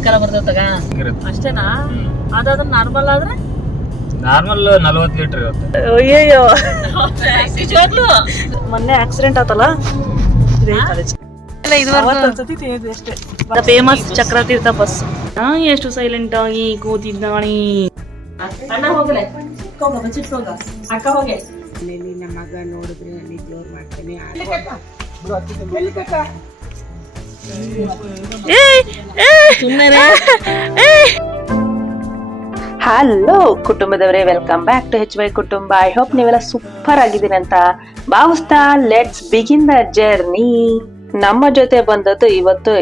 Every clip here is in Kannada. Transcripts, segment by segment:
ಸಾಯಂಕಾಲ ಬರ್ತದಾಗ ಅಷ್ಟೇನಾ? ಅದಾದ್ರೆ ನಾರ್ಮಲ್ ಆದ್ರೆ ನಾರ್ಮಲ್ 40 ಲೀಟರ್ ಇರುತ್ತೆ. ಅಯ್ಯಯ್ಯೋ ನಿಜವಾಗ್ಲೂ ಮೊನ್ನೆ ಆಕ್ಸಿಡೆಂಟ್ ಆತಲ್ಲ ಇದೇ ಕಾಲೇಜ್ ಫೇಮಸ್ ಚಕ್ರತೀರ್ಥ ಬಸ್. ಎಷ್ಟು ಸೈಲೆಂಟ್ ಆಗಿ ಕೂತಿದ್ದಾಣಿ. ಅಣ್ಣ ಹೋಗಲೆ ಬಚ್ಚಿಟ್ಕೋಗ ಅಕ್ಕ ಹೋಗೆ. ನಮ್ಮ ಮಗ ನೋಡಿದ್ರೆ ನನಗೆ ಜೋರ್ ಮಾಡ್ತೀನಿ. ಹಲೋ ಕುಟುಂಬದವರೇ, ವೆಲ್ಕಮ್ ಬ್ಯಾಕ್ ಟು HY ಕುಟುಂಬ. ಐ ಹೋಪ್ ನೀವೆಲ್ಲ ಸೂಪರ್ ಆಗಿದ್ದೀನಿ ಅಂತ ಭಾವಿಸ್ತಾ ಲೆಟ್ಸ್ ಬಿಗಿನ್ ದ ಜರ್ನಿ. ನಮ್ಮ ಜೊತೆ ಬಂದದ್ದು ಇವತ್ತು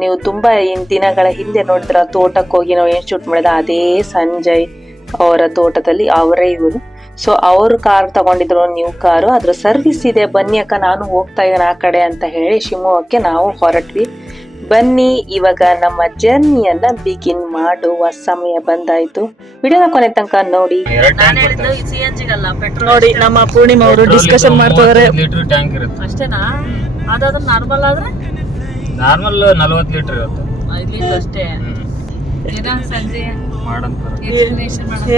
ನೀವು ತುಂಬಾ ದಿನಗಳ ಹಿಂದೆ ನೋಡಿದ್ರ ತೋಟಕ್ಕೆ ಹೋಗಿ ನಾವು ಏನ್ ಶೂಟ್ ಮಾಡಿದ ಅದೇ ಸಂಜಯ್ ಅವರ ತೋಟದಲ್ಲಿ ಅವರೇ ಇವರು. ಸೊ ಅವ್ರ ಕಾರ್ ತಗೊಂಡಿದ್ರು, ನ್ಯೂ ಕಾರು, ಅದ್ರ ಸರ್ವಿಸ್ ಇದೆ, ಬನ್ನಿ ಅಕ್ಕ ನಾನು ಹೋಗ್ತಾ ಇದ್ದೇನೆ ಆ ಕಡೆ ಅಂತ ಹೇಳಿ ಶಿವಮೊಗ್ಗಕ್ಕೆ ನಾವು ಹೊರಟ್ವಿ. ಬನ್ನಿ ಇವಾಗ ನಮ್ಮ ಜರ್ನಿಯನ್ನ ಬಿಗಿನ್ ಮಾಡುವ ಸಮಯ ಬಂದಾಯ್ತು. ವಿಡಿಯೋನ ಕೊನೆ ತನಕ ನೋಡಿ. ನೋಡಿ ನಮ್ಮ ಪೂರ್ಣಿಮಾ ಅವರು ಡಿಸ್ಕಷನ್ ಮಾಡ್ತಿದ್ದಾರೆ. ಲೀಟರ್ ಟ್ಯಾಂಕ್ ಇರುತ್ತೆ. ಅಷ್ಟೇನಾ? ಅದಾದ್ರೆ ನಾರ್ಮಲ್ ಆದ್ರೆ ನಾರ್ಮಲ್ 40 ಲೀಟರ್ ಇರುತ್ತೆ. 5 ಲೀಟರ್ ಅಷ್ಟೇ.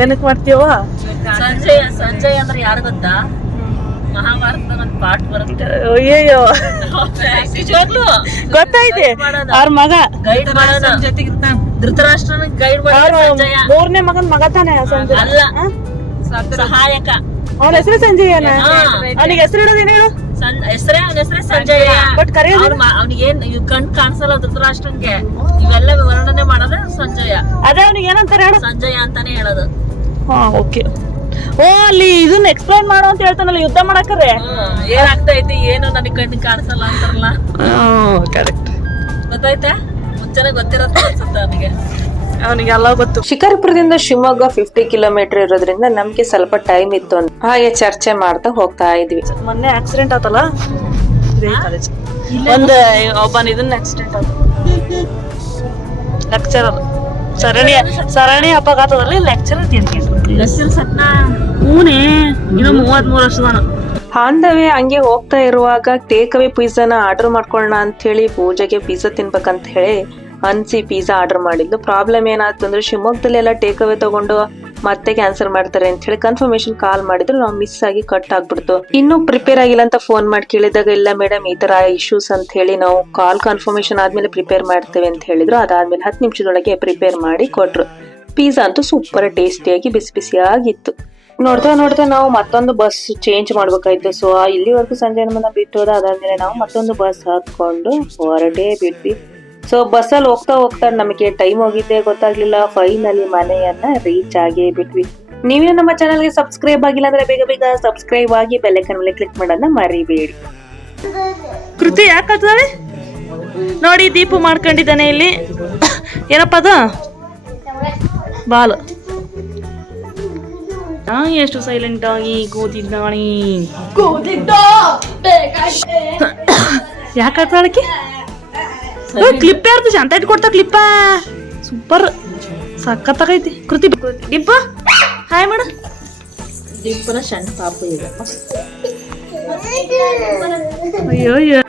ಏನಕ್ಕೆ ಮಾಡ್ತೀವ? ಸಂಜಯ್ ಅಂದ್ರೆ ಯಾರು ಗೊತ್ತಾ? ಮಹಾಭಾರತದ ಒಂದು ಪಾಠ ಬರುತ್ತೆ. ಅಯ್ಯಯ್ಯೋ ನಿಜವಾಗ್ಲೂ ಗೊತ್ತೈತೆ. ಅವ್ರ ಮಗ ಗೈಡ್ ಮಾಡೋಣ, ಧೃತರಾಷ್ಟ್ರನ ಗೈಡ್ ಮಾಡೋಣ ಸಂಜಯ. 3ನೇ ಮಗನ್ ಮಗ ತಾನೆ ಸಂಜಯ್? ಅಲ್ಲ, ಸಹಾಯಕ. ಅವನ ಹೆಸರು ಸಂಜಯನ? ಅವನಿಗೆ ಹೆಸರು ಇಡೋದೇನು ಹೇಳು? ಅವನ ಹೆಸರೇ ಸಂಜಯ. ಬಟ್ ಕರೆಯೋದು ಅವನಿಗೇನ್ ಕಣ್ ಕಾಣಿಸಲ್ಲ ಧೃತರಾಷ್ಟ್ರನ್ಗೆ. ಇವೆಲ್ಲ ವರ್ಣನೆ ಮಾಡೋದು ಸಂಜಯ. ಅದೇ ಅವನಿಗೆ ಏನಂತಾರೆ ಹೇಳು? ಸಂಜಯ ಅಂತಾನೆ ಹೇಳೋದು. ಹಾ ಓಕೆ. ಓ ಅಲ್ಲಿ ಇದನ್ನ ಎಕ್ಸ್ಪ್ಲೈನ್ ಮಾಡೋ ಅಂತ ಹೇಳ್ತಾನಲ್ಲ, ಯುದ್ಧ ಮಾಡಕ್ರೆ ಏನಾಗ್ತಾ ಐತಿ ಏನು ನನಗೆ ಕಣ್ಣು ಕಾಣಿಸಲ್ಲ ಅಂತಾರಲ್ಲ. ಕರೆಕ್ಟ್. ಗೊತ್ತಾಯ್ತಾ? ಮುಂಚೆನೆ ಗೊತ್ತಿರತ್ತೆ ಅನ್ಸುತ್ತೆ ಅವನಿಗೆ. ಅವನಿಗೆಲ್ಲ ಗೊತ್ತು. ಶಿಕಾರಿಪುರದಿಂದ ಶಿವಮೊಗ್ಗ 50 ಕಿಲೋಮೀಟರ್ ಇರೋದ್ರಿಂದ ನಮ್ಗೆ ಸ್ವಲ್ಪ ಟೈಮ್ ಇತ್ತು ಅಂತ ಹಾಗೆ ಚರ್ಚೆ ಮಾಡ್ತಾ ಹೋಗ್ತಾ ಇದ್ವಿ. ಮೊನ್ನೆ ಆಕ್ಸಿಡೆಂಟ್ ಆತಲ್ಲ ಇದೇ ಕಾಲೇಜ್. ಒಂದು ಒಬ್ಬನ ಇದನ್ನ ಆಕ್ಸಿಡೆಂಟ್ ಆತ. ಲೆಕ್ಚರರ್ ಸರಣಿ ಅಪಘಾತದಲ್ಲಿ ಲೆಕ್ಚರರ್ ಹೂನೇ ಇನ್ನು 33 ವರ್ಷದಾನ. ಹಾಂದವೇ ಹಂಗೆ ಹೋಗ್ತಾ ಇರುವಾಗ ಟೇಕ್ ಅವೇ ಪಿಜ್ಜಾನ ಆರ್ಡರ್ ಮಾಡ್ಕೊಳ್ಳೋಣ ಅಂತ ಹೇಳಿ ಪೂಜೆಗೆ ಪಿಜ್ಜಾ ತಿನ್ಬೇಕಂತ ಹೇಳಿ ಅನ್ಸಿ ಪಿಜ್ಜಾ ಆರ್ಡರ್ ಮಾಡಿದ್ಲು. ಪ್ರಾಬ್ಲಮ್ ಏನಾಯ್ತು ಅಂದ್ರೆ ಶಿವಮೊಗ್ಗದಲ್ಲಿ ಎಲ್ಲ ಟೇಕ್ ಅವೇ ತಗೊಂಡು ಮತ್ತೆ ಕ್ಯಾನ್ಸಲ್ ಮಾಡ್ತಾರೆ ಅಂತ ಹೇಳಿ ಕನ್ಫರ್ಮೇಶನ್ ಕಾಲ್ ಮಾಡಿದ್ರು. ನಾವು ಮಿಸ್ ಆಗಿ ಕಟ್ ಆಗ್ಬಿಡ್ತು. ಇನ್ನೂ ಪ್ರಿಪೇರ್ ಆಗಿಲ್ಲ ಅಂತ ಫೋನ್ ಮಾಡಿ ಕೇಳಿದಾಗ ಇಲ್ಲ ಮೇಡಮ್ ಈ ತರ ಇಶ್ಯೂಸ್ ಅಂತ ಹೇಳಿ ನಾವು ಕಾಲ್ ಕನ್ಫರ್ಮೇಶನ್ ಆದ್ಮೇಲೆ ಪ್ರಿಪೇರ್ ಮಾಡ್ತೇವೆ ಅಂತ ಹೇಳಿದ್ರು. ಅದಾದ್ಮೇಲೆ 10 ನಿಮಿಷದೊಳಗೆ ಪ್ರಿಪೇರ್ ಮಾಡಿ ಕೊಟ್ರು. ಪಿಜ್ಜಾ ಅಂತೂ ಸೂಪರ್ ಟೇಸ್ಟಿಯಾಗಿ ಬಿಸಿ ಬಿಸಿಯಾಗಿತ್ತು. ನೋಡ್ತಾ ನಾವು ಮತ್ತೊಂದು ಬಸ್ ಚೇಂಜ್ ಮಾಡ್ಬೇಕಾಯ್ತು. ಸೊ ಇಲ್ಲಿವರೆಗೂ ಸಂಜೆ ನಮ್ಮನ್ನ ಬಿಟ್ಟು ಹೋದ. ಅದಾದ್ಮೇಲೆ ನಾವು ಮತ್ತೊಂದು ಬಸ್ ಹಾಕೊಂಡು ಹೊರಟೇ ಬಿಟ್ವಿ. ಸೊ ಬಸ್ಸಲ್ಲಿ ಹೋಗ್ತಾ ನಮಗೆ ಟೈಮ್ ಹೋಗಿದ್ದೆ ಗೊತ್ತಾಗ್ಲಿಲ್ಲ. ಫೈನಲಿ ಮನೆಯನ್ನ ರೀಚ್ ಆಗೇ ಬಿಟ್ವಿ. ನೀವೇ ನಮ್ಮ ಚಾನಲ್ಗೆ ಸಬ್ಸ್ಕ್ರೈಬ್ ಆಗಿಲ್ಲ ಅಂದ್ರೆ ಬೇಗ ಸಬ್ಸ್ಕ್ರೈಬ್ ಆಗಿ ಬೆಲ್ ಐಕಾನ್ ಮೇಲೆ ಕ್ಲಿಕ್ ಮಾಡೋದನ್ನ ಮರಿಬೇಡಿ. ಕೃತಿ ಯಾಕಂತಾಳೆ ನೋಡಿ, ದೀಪು ಮಾಡ್ಕೊಂಡಿದ್ದಾನೆ ಇಲ್ಲಿ. ಏನಪ್ಪ ಅದು? ಬಾಲ್. ಎಷ್ಟು ಸೈಲೆಂಟ್ ಆಗಿ ಕೂತಿದ್ದಾಣಿ. ಯಾಕಂತಾಳಕ್ಕೆ ಕ್ಲಿಪ್ ಯಾರ್ದು ಶಾಂತ ಇಟ್ಕೊಡ್ತಾ ಕ್ಲಿಪ್ಪ ಸೂಪರ್ ಸಕ್ಕತ್ತಾಗೈತಿ. ಕೃತಿ ಡಿಪ್ಪ ಹಾಯ್ ಮಾಡು. ಡಿಪ್ಪನ ಸಣ್ಣ ಪಾಪ ಇದೆ. ಅಯ್ಯೋ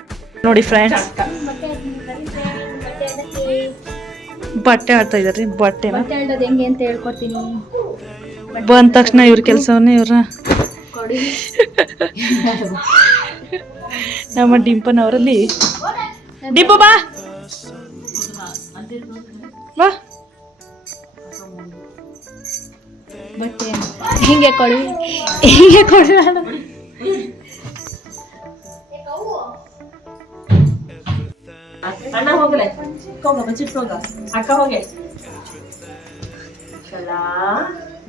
ನೋಡಿ ಫ್ರೆಂಡ್ಸ್ ಬಟ್ಟೆ ಆಡ್ತಾ ಇದಾರೆ. ಬಟ್ಟೆನ ಹೆಂಗೆ ಅಂತ ಹೇಳ್ಕೊಡ್ತೀನಿ. ಬಂದ ತಕ್ಷಣ ಇವ್ರ ಕೆಲಸವನ್ನೇ ಇವ್ರ ನಮ್ಮ ಡಿಂಪನವರಲ್ಲಿ. ಡಿಂಪು ಬಾ ಬಾ. ಬಟ್ಟೆ ಹಿಂಗೆ ಕೊಡು ಅಣ್ಣ ಹೋಗಲೆ ಬಚ್ಚಿಟ್ಕೋಗ ಅಕ್ಕ ಹೋಗೆ.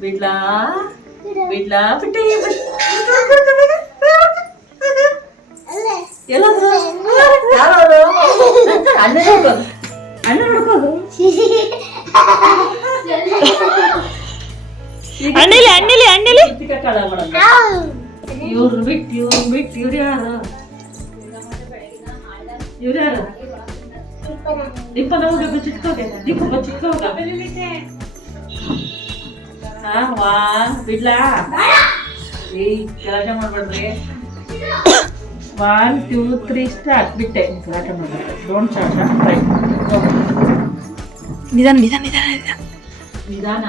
ಬಿಡ್ಲಾ ಬಿಟ್ಟೆ ಎಲ್ಲಾದ್ರು ಅಣ್ಣ ನೋಡ್ಕೋದು. ಅಣ್ಣಿಲಿ ಇವ್ರು ಬಿಟ್ಟು ಇವ್ರು ಯಾರು ದೀಪನ ಹೋಗಿ ಬಚ್ಚಿಟ್ಕೋಗೆ. ದೀಪ ಬಚ್ಚಿಟ್ಕೋಗ. ವಾ ಬಿಡ್ಲಾ? ಗಲಾಟೆ ಮಾಡ್ಬೇಡ್ರಿ. 1 2 3 ಸ್ಟಾರ್ಟ್. ಬಿಟ್ಟೆ ಗಲಾಟೆ ಮಾಡ್ಬೇಡ್ರಿ. Don't start. ರೈಟ್ ನಿಧಾನ ನಿಧಾನ ನಿಧಾನ ನಿಧಾನ. ನಿಧಾನ.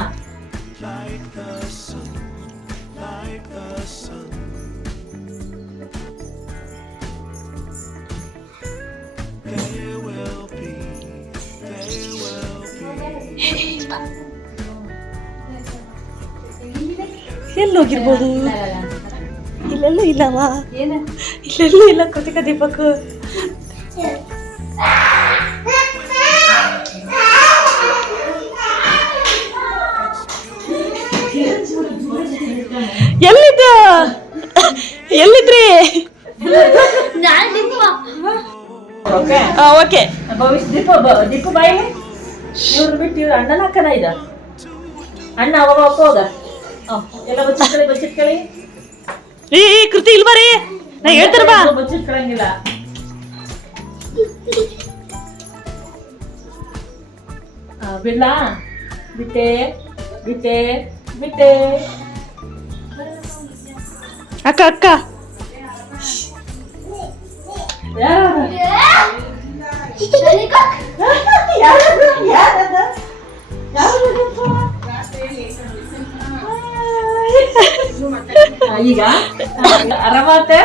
ಎಲ್ಲಿ ಹೋಗಿರ್ಬೋದು? ಇಲ್ಲೆಲ್ಲೂ ಇಲ್ಲವಾ? ಇಲ್ಲೆಲ್ಲೂ ಇಲ್ಲ ಕೃತಿಕಾ ದೀಪಕ್. ಎಲ್ಲಿದ್ದ? ಎಲ್ಲಿದ್ರಿ? ಓಕೆ. ಭವಿಷ್ಯ ದೀಪು ಬಾಯಿ ಇವ್ರು ಬಿಟ್ಟು ಇವ್ರು ಅಣ್ಣನ ಅಕ್ಕನ ಇದ ಅಣ್ಣ ಅವಾಗ ಹೋಗ ಎಲ್ಲ ಬಚ್ಚಿಟ್ಕೊಳ್ಳಿ. ಈ ಕೃತಿ ಇಲ್ ಬರ್ರಿ, ನಾ ಹೇಳ್ತಾರ ಬಾ. ಬಚ್ಚಿಟ್ಕೊಳಂಗಿಲ್ಲ. ಬಿಡ್ಲಾ? ಬಿಟ್ಟೆ ಬಿಟ್ಟೆ ಬಿಟ್ಟೆ. ಅಕ್ಕ ಅಕ್ಕ ಈಗ ಆರಾಮತ್ತೆ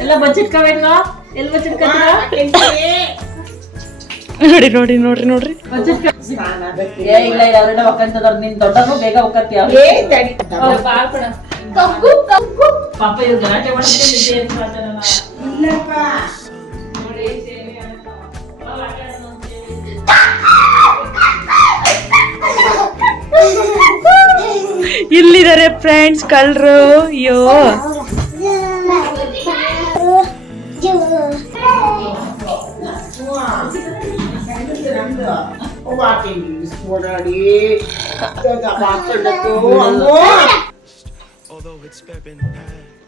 ಎಲ್ಲ ಬಚ್ಚಿಟ್ಕೋಬೇಕು. ಎಲ್ಲಿ ಬಚ್ಚಿಟ್ಕೊತೀರ? ನೋಡಿ ನೋಡಿ ನೋಡ್ರಿ ನೋಡ್ರಿ. ಏ ಇಲ್ಲ ಯಾವ್ರೆಲ್ಲ ಒಕ್ಕಂತದವ್ರು ನಿನ್ ದೊಡ್ಡವ್ರು ಬೇಗ ಒಕ್ಕತ್ತಿ. ಪಾಪ ಇವ್ರು ಗಲಾಟೆ ಮಾಡಿದ್ರೆ ನಿದ್ದೆ ಅಂತ ಮಾತಾಡಲ್ಲ. ಇಲ್ಲಿದ್ದಾರೆ ಫ್ರೆಂಡ್ಸ್ ಕಳ್ರು. ಅಯ್ಯೋ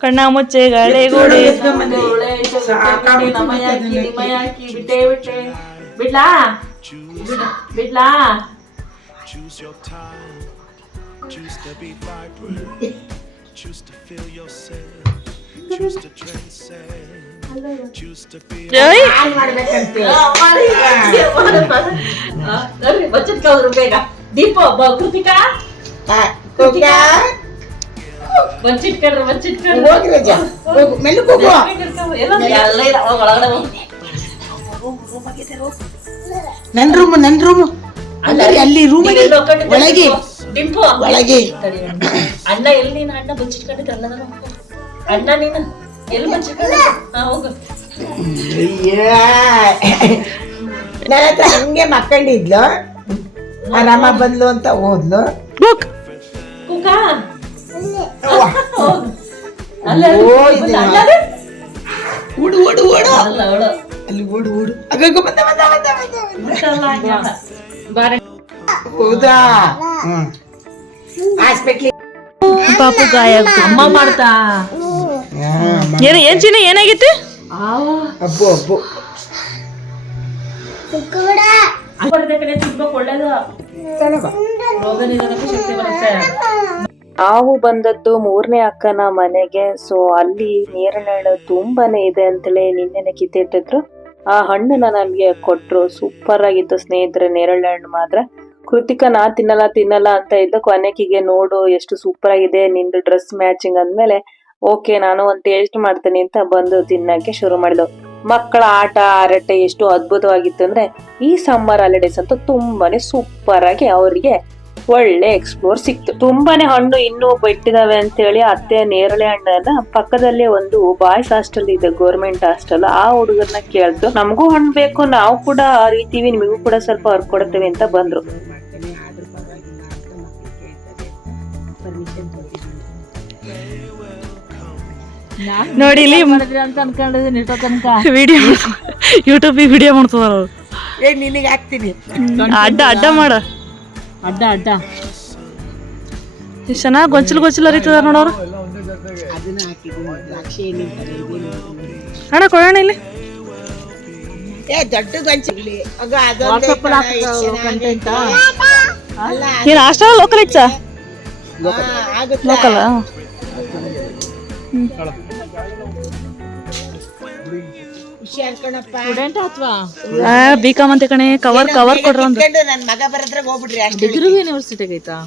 ಕಣ್ಣ ಮುಚ್ಚೆ ಗಾಳಿ ಗೋಡೆ. ಬಿಟ್ಟೆ ಬಿಟ್ಟೆ ಬಿಡ್ಲಾ? ಬಿಡ್ಲಾ? Choose your time, choose to be vibrant, choose to feel yourself, choose to transcend, choose to be ಬಚ್ಚಿಟ್ಕೋದ್ರು ಬೇಗ. ದೀಪ ಕೃತಿಕಾ ಬಚ್ಚಿಟ್ಕೊಳ್ರಿ ಬಚ್ಚಿಟ್ಕೊಳ್ರಿ. ಎಲ್ಲ ಇಲ್ಲ ಒಳಗಡೆ ನನ್ ರೂಮು ಅಲ್ಲಿ ರೂಮ್ ಒಳಗೆ ಡಿಂಪು ಒಳಗೆ. ಅಣ್ಣ ಎಲ್ಲಿ ನೀನು? ಅಣ್ಣ ಬಚ್ಚಿಟ್ಕೊಂಡಿದ್ದಲ್ಲ ಅಣ್ಣ ನೀನು ಎಲ್ಲಿ ಬಚ್ಚಿಟ್ಕೊಂಡ? ಹೋಗು. ನನ್ನ ಹತ್ರ ಹಂಗೆ ಮಕ್ಕಂಡಿದ್ಲು, ಆರಾಮ ಬಂದ್ಲು ಅಂತ ಹೋದ್ಲು. ಕುಕ ಓಡು ಓಡು ಓಡು ಅಲ್ಲ ಅವಳು ಅಲ್ಲಿ ಓಡು ಓಡು. ಅಗಗ ಬಂದ ಬಂದ ಬಂದ ಬಂದ ಹೌದಾ? ಹಾಸ್ಪಿಟ್ಲಿ ಪಾಪು ಗಾಯ. ಅಮ್ಮ ಮಾಡ್ತಾ ಏನ್ ಚಿನ್ನ ಏನಾಗಿತ್ತು? ಅಬ್ಬು ಅಬ್ಬು ತಿನ್ಬೇಕು, ಒಳ್ಳೇದು. ರೋಗ ನಿರೋಧಕ ಶಕ್ತಿ ಬರುತ್ತೆ. ನಾವು ಬಂದದ್ದು 3ನೇ ಅಕ್ಕನ ಮನೆಗೆ. ಸೊ ಅಲ್ಲಿ ನೇರಳೆ ಹಣ್ಣು ತುಂಬಾನೇ ಇದೆ ಅಂತೇಳಿ ನಿನ್ನೆನೆ ಕಿತ್ತಿಟ್ಟಿದ್ರು. ಆ ಹಣ್ಣನ್ನ ನಮ್ಗೆ ಕೊಟ್ರು. ಸೂಪರ್ ಆಗಿತ್ತು ಸ್ನೇಹಿತರೆ ನೇರಳೆ ಹಣ್ಣು ಮಾತ್ರ. ಕೃತಿಕಾ ನಾ ತಿನ್ನಲ್ಲ ಅಂತ ಇದ್ಲು. ಕೊನೆಕಿಗೆ ನೋಡು ಎಷ್ಟು ಸೂಪರ್ ಆಗಿದೆ, ನಿಂದು ಡ್ರೆಸ್ ಮ್ಯಾಚಿಂಗ್ ಅಂದ್ಮೇಲೆ ಓಕೆ ನಾನು ಒಂದ್ ಟೇಸ್ಟ್ ಮಾಡ್ತೀನಿ ಅಂತ ಬಂದು ತಿನ್ನಕ್ಕೆ ಶುರು ಮಾಡಿದ್ವು. ಮಕ್ಕಳ ಆಟ ಆರಟೆ ಎಷ್ಟು ಅದ್ಭುತವಾಗಿತ್ತು ಅಂದ್ರೆ ಈ ಸಮ್ಮರ್ ಹಾಲಿಡೇಸ್ ಅಂತೂ ತುಂಬಾನೇ ಸೂಪರ್ ಆಗಿ ಅವರಿಗೆ ಒಳ್ಳೆ ಎಕ್ಸ್ಪ್ಲೋರ್ ಸಿಕ್ತು. ತುಂಬಾನೇ ಹಣ್ಣು ಇನ್ನೂ ಬಿಟ್ಟಿದಾವೆ ಅಂತ ಹೇಳಿ ಅತ್ತೆ ನೇರಳೆ ಹಣ್ಣನ್ನ ಪಕ್ಕದಲ್ಲೇ ಒಂದು ಬಾಯ್ಸ್ ಹಾಸ್ಟೆಲ್ ಇದೆ, ಗೌರ್ಮೆಂಟ್ ಹಾಸ್ಟೆಲ್. ಆ ಹುಡುಗರನ್ನ ಕೇಳ್ತು, ನಮಗೂ ಹಣ್ಣು ಬೇಕು, ನಾವು ಕೂಡ ಅರಿತೀವಿ, ನಿಮಗೂ ಕೂಡ ಸ್ವಲ್ಪ ಹೊರ್ಕೊಡ್ತೇವೆ ಅಂತ ಬಂದ್ರು. ಮಾಡ್ತಾನೆ, ಆದ್ರೂ ಪರವಾಗಿಲ್ಲ ಅಂತ ಮಕ್ಕಳು ಕೇಳ್ತಾರೆ, ಪರ್ಮಿಷನ್ ಕೊಟ್ಟಿದ್ದೀನಿ. ನೋಡಿ ಇಲ್ಲಿ ಅಂತ ಅನ್ಕೊಂಡಿದ್ದೀನಿ ಇಷ್ಟೋ ತನಕ. ವಿಡಿಯೋ ಯೂಟ್ಯೂಬ್ ವಿಡಿಯೋ ಮಾಡ್ತಾರ. ನಿನಗೆ ಹಾಕ್ತೀನಿ, ಅಡ್ಡ ಅಡ್ಡ ಮಾಡ, ಅಡ್ಡ ಅಡ್ಡ ಎಷ್ಟು ಚೆನ್ನಾಗಿ ಗೊಂಚಲು ಹರಿತದ ನೋಡೋರು. ಅದನ್ನ ಹಾಕಿದ್ದೀನಿ. ದ್ರಾಕ್ಷಿ ಏನಿರ್ತಾರೆ ಅಣ್ಣ ಕೊಡೋಣ ಇಲ್ಲಿ. ದೊಡ್ಡ ಗಂಚಲಿ ಏನ್ ಹಾಸ್ಟೆಲ್ ಲೋಕಲ್ ಇಟ್ಸ ಲೋಕಲ್ ಸ್ಟೂಡೆಂಟ್ ಅಥವಾ ಬಿಕಾಮ್ ಅಂತ ಕಣೆ ಕವರ್ ಕೊಡ್ರ ಒಂದು ನನ್ನ ಮಗ ಬರದ್ರೆ ಹೋಗ್ಬಿಡ್ರಿ ಅಷ್ಟೇ. ಡಿಗ್ರಿ ಯೂನಿವರ್ಸಿಟಿಗೆ ಐತಾ?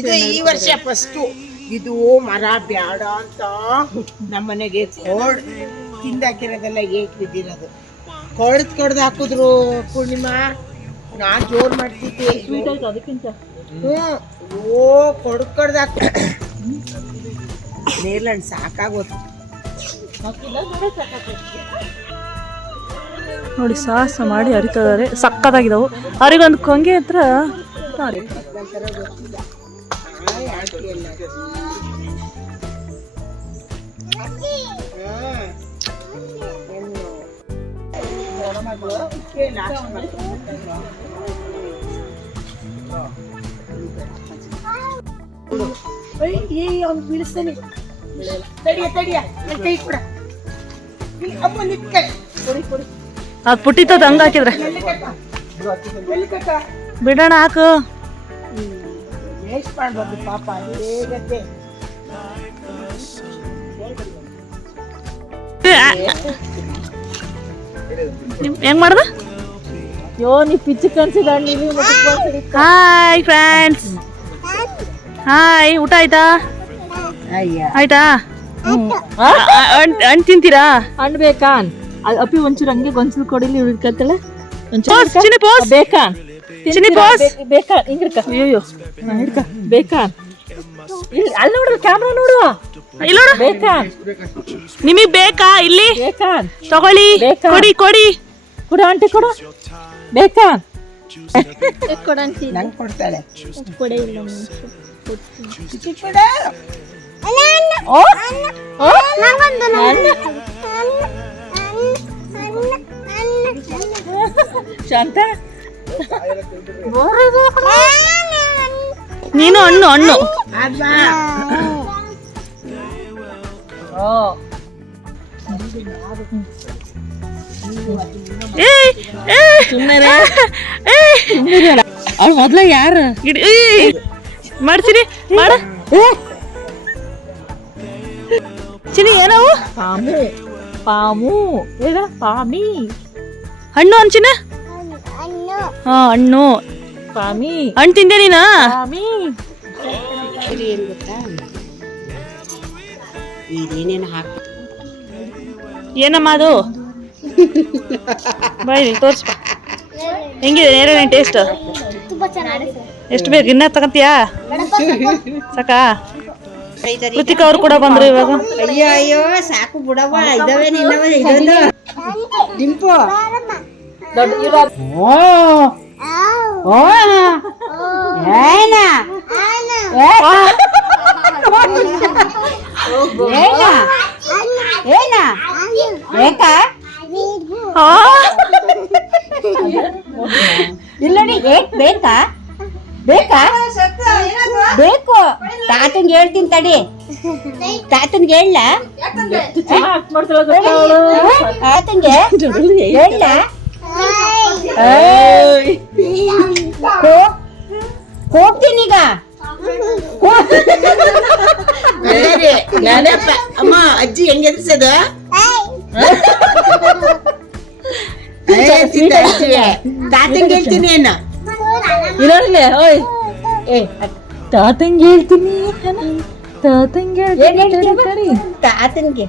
ಇದು ಈ ವರ್ಷ ಫಸ್ಟು. ಇದು ಮರ ಬ್ಯಾಡ ಅಂತ ನಮ್ಮನೆಗೆ ಕೋಡ್ ತಿಂದಾಕಿರೋದೆಲ್ಲ ಏಟ್ ಬಿದ್ದಿರೋದು. ಕೊಡ್ದು ಹಾಕಿದ್ರು ಪೂರ್ಣಿಮಾ. ನಾನ್ ಜೋರ್ ಮಾಡ್ತಿದ್ದೆ. ಅದಕ್ಕಿಂತ ಓ ಕೊಡ್ದು ಹಾಕ ನೇರ್ಲಂಡ್ ಸಾಕಾಗೋದು. ನೋಡಿ ಸಾಹಸ ಮಾಡಿ ಅರಿತದಾರೆ, ಸಕ್ಕತ್ತಾಗಿದಾವು. ಅವ್ರಿಗೊಂದು ಕೊಂಗೆ ಹತ್ರ ಅವ್ನು ಬೀಳಿಸ್ತಾನೆ. ತಡಿಯ ನನ್ ಕೈ ಕೊಡ. ಅಮ್ಮ ನಿತ್ಕೆ ಕೊಡಿ. ಅದು ಪುಟ್ಟಿತದ ಹಂಗ ಹಾಕಿದ್ರೆ ಬಿಡೋಣ, ಹಾಕು. ವೇಸ್ಟ್ ಮಾಡ್ಬಾರ್ದು ಪಾಪ. ಹೇಗತ್ತೆ ಹೆಂಗ್ ಮಾಡ್ದ? ನೀ ಪಿಚ್ಚು ಕನ್ಸಿದ ನೀವು. Hi friends, hi. ಊಟ ಆಯ್ತಾ? ಆಯ್ತಾ? ಹಣ್ಣು ತಿಂತೀರಾ? ಹಣ್ಣು ಬೇಕಾ? ಅಪ್ಪಿ ಒಂಚೂರು ಹಂಗೆ ಗೊಂಚಲು ಕೊಡಿಲಿ ಹಿಡ್ಕತ್ತಳೆ. ಬೇಕಾ? ಬೇಕಾ? ಹಿಂಗಿರ್ಕ. ಅಯ್ಯೋ ಹಿಡ್ಕ. ಬೇಕಾ? ಅಲ್ಲಿ ನೋಡ್ರಿ, ಕ್ಯಾಮ್ರಾ ನೋಡುವ. ಇಲ್ಲ ಬೇಕಾ? ನಿಮಗ್ ಬೇಕಾ? ಇಲ್ಲಿ ಬೇಕಾ? ತಗೊಳ್ಳಿ. ಕೊಡಿ ಕೊಡಿ ಕೊಡು ಆಂಟಿ, ಕೊಡು. ಬೇಕಾ? ಕೊಡಂತೀನಿ. ನಂಗೆ ಕೊಡ್ತಾಳೆ. ಕೊಡೇ ಇಲ್ಲ ಕೊಡ. ಶಾಂತ, ನೀನು ಹಣ್ಣು ಹಣ್ಣು. ಅದ್ವಾ ಅವ್ಳು ಮೊದ್ಲ ಯಾರು ಮಾಡ್ತೀನಿ ಮಾಡ ಚಿನಿ. ಏನವು? ಪಾಮು. ಪಾಮು ಹೇಳ. ಪಾಮಿ. ಹಣ್ಣು ಅಂಚಿನ. ಹಾ ಹಣ್ಣು. ಪಾಮಿ. ಹಣ್ಣು ತಿಂದೆ ನೀನಾ? ಪಾಮಿ. ಏನ್ ಗೊತ್ತಾ, ಇದೇನೇನು ಹಾಕ. ಏನಮ್ಮ ಅದು? ಬಾಯ್ ತೋರ್ಸ್ಪ. ಹೆಂಗಿದೆ ನೇರಳೆ ಟೇಸ್ಟ್? ತುಂಬಾ ಚೆನ್ನಾಗಿದೆ. ಎಷ್ಟು ಬೇಕು? ಇನ್ನ ತಗಂತೀಯಾ? ಸಾಕಾ? ಕೃತಿಕಾ ಅವ್ರು ಕೂಡ ಬಂದ್ರು ಇವಾಗ. ಅಯ್ಯೋ ಸಾಕು ಬಿಡವ್ವ. ಇದಾವೆ ನಿನ್ನವೆ. ಇದೊಂದು ಡಿಂಪು. ಇಲ್ಲಡಿ ಬೇಕಾ ಬೇಕಾ ಬೇಕು. ತಾತನ್ಗೆ ಹೇಳ್ತೀನಿ ತಡಿ. ತಾತನ್ಗೆ ಹೇಳ. ತಾತನ್ಗೆ ಹೇಳ. ಹೋಗ್ತೀನೀಗ. ಜ್ಞಾನಪ್ಪ ಅಮ್ಮ ಅಜ್ಜಿ ಹೆಂಗ್ ಎದ್ರಿಸೋದು? ತಾತಂಗೆ ಹೇಳ್ತೀನಿ ಏನ? ಇರೋರ್ಲೆ ಓಯ್ ತಾತಂಗೆ ಹೇಳ್ತೀನಿ. ತಾತಂಗೆ ತಾತನ್ಗೆ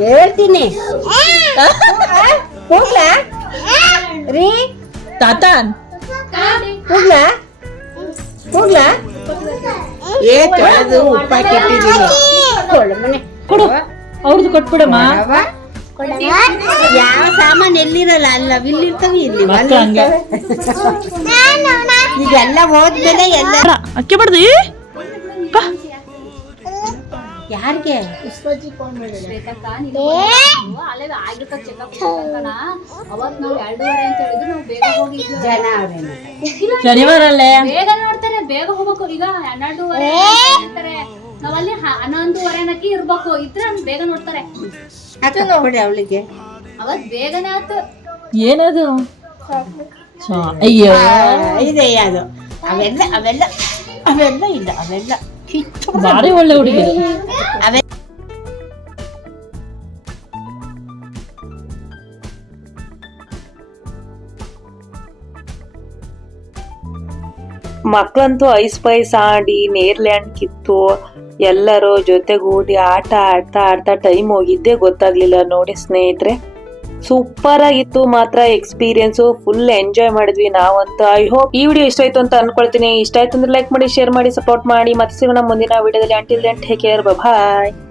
ಹೇಳ್ತೀನಿ. ಹೋಗ್ಲಾ ರೀ? ತಾತನ್ ಹೋಗ್ಲಾ ಹೋಗ್ಲಾ? ಏ ತೊಳೆದು ಉಪ್ಪಾಕಿ ಇಟ್ಟಿದ್ದೀನಿ. ಕೊಡು, ಅವ್ರದ್ದು ಕೊಟ್ಬಿಡಮ್ಮ. ಯಾವ ಸಾಮಾನು ಎಲ್ಲಿರಲ್ಲ ಅಲ್ಲ, ಇಲ್ಲಿರ್ತಾವ ಇಲ್ಲಿ ಇದೆಲ್ಲ ಹೋದ್ಮೇಲೆ ಎಲ್ಲ ಅಕ್ಕಿ ಬಡ್ದು ಯಾರಿಗೆ ಜನ ಅವ್ರೇನು ಶನಿವಾರ ಅಲ್ಲೇ ಬೇಗ ನೋಡ್ತಾರೆ, ಬೇಗ ಹೋಗ್ಬೇಕು. ಈಗ 12:30 ಅಂತಾರೆ, ನಾವಲ್ಲಿ 11:30 ಇರ್ಬೇಕು. ಇದ್ರೆ ಬೇಗ ನೋಡ್ತಾರೆ. ಕೊಡಿ ಅವಳಿಗೆ. ಅವತ್ ಬೇಗನೆ ಆಯ್ತು. ಏನದು? ಅಯ್ಯೋ ಇದೆ ಅದು. ಅವೆಲ್ಲ ಅವೆಲ್ಲ ಅವೆಲ್ಲ ಇಲ್ಲ. ಅವೆಲ್ಲ ಭಾರಿ ಒಳ್ಳೆ ಹುಡುಗಿ. ಮಕ್ಳಂತೂ ಐಸ್ ಪೈಸ್ ಆಡಿ ನೇರ್ಲ್ಯಾಂಡ್ ಕಿತ್ತು ಎಲ್ಲರೂ ಜೊತೆಗೂಡಿ ಆಟ ಆಡ್ತಾ ಟೈಮ್ ಹೋಗಿದ್ದೇ ಗೊತ್ತಾಗ್ಲಿಲ್ಲ ನೋಡಿ ಸ್ನೇಹಿತರೆ. ಸೂಪರ್ ಆಗಿತ್ತು ಮಾತ್ರ ಎಕ್ಸ್ಪೀರಿಯನ್ಸ್, ಫುಲ್ ಎಂಜಾಯ್ ಮಾಡಿದ್ವಿ ನಾವಂತೂ. ಐ ಹೋಪ್ ಈ ವಿಡಿಯೋ ಇಷ್ಟ ಆಯ್ತು ಅಂತ ಅನ್ಕೊಳ್ತೀನಿ. ಇಷ್ಟ ಆಯ್ತು ಅಂದ್ರೆ ಲೈಕ್ ಮಾಡಿ, ಶೇರ್ ಮಾಡಿ, ಸಪೋರ್ಟ್ ಮಾಡಿ. ಮತ್ತೆ ಸಿಗೋಣ ಮುಂದಿನ ವಿಡಿಯೋದಲ್ಲಿ. ಅಂಟಿಲ್ ದೆನ್ ಟೇಕ್ ಕೇರ್, ಬಾಯ್.